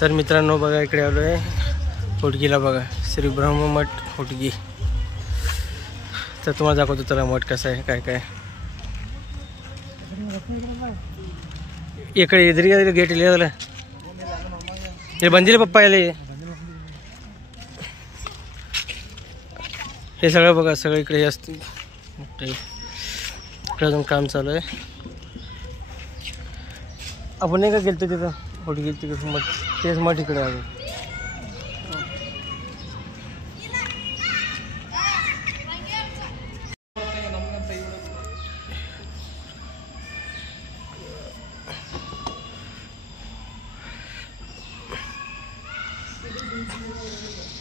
तर मित्रांनो बघा इकडे आलो आहे होटगीला बघा श्री ब्रह्ममठ होटगी। तर तुम्हाला दाखवतो चला मठ कसा आहे काय काय। इकडे इधर गेट लिहिलं हे बंदिले पप्पा याले हे सगळं बघा सगळं इकडे असते। इकडे अजून काम चालू आहे। आपण नाही का गेलतो तिथं होटगी तिकडे मठ तेच मठ इकडे आहे।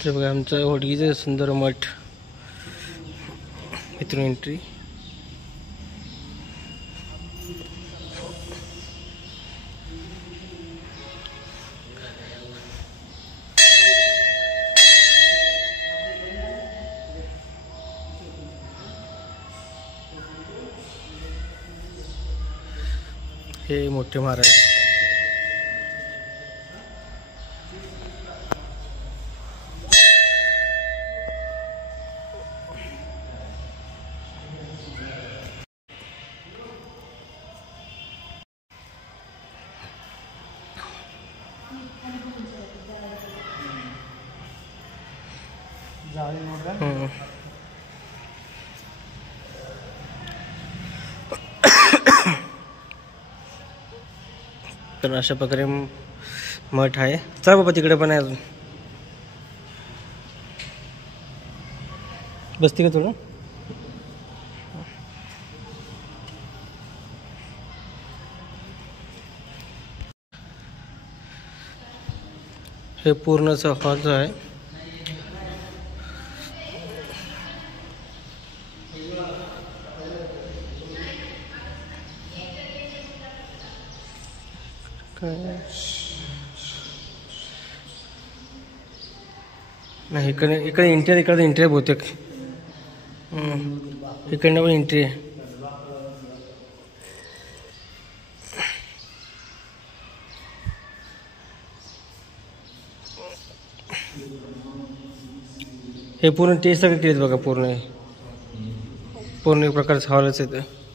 ते बघा आमचं होटगीचं सुंदर मठ इथून एंट्री। हे मोठे महाराज तर अशा प्रकारे मठ आहे। चला बाबा तिकडे पण आहे अजून बसते का थोडं। हे पूर्णचा हॉल जो आहे नाही इकडे इकडे इंटिरियर इकडे इंटिरियर बहुतेक इकडनं पण एंट्री आहे। हे पूर्ण टेस्ट सगळं केलेत बघा पूर्ण एक प्रकारचं हॉलच आहे ते।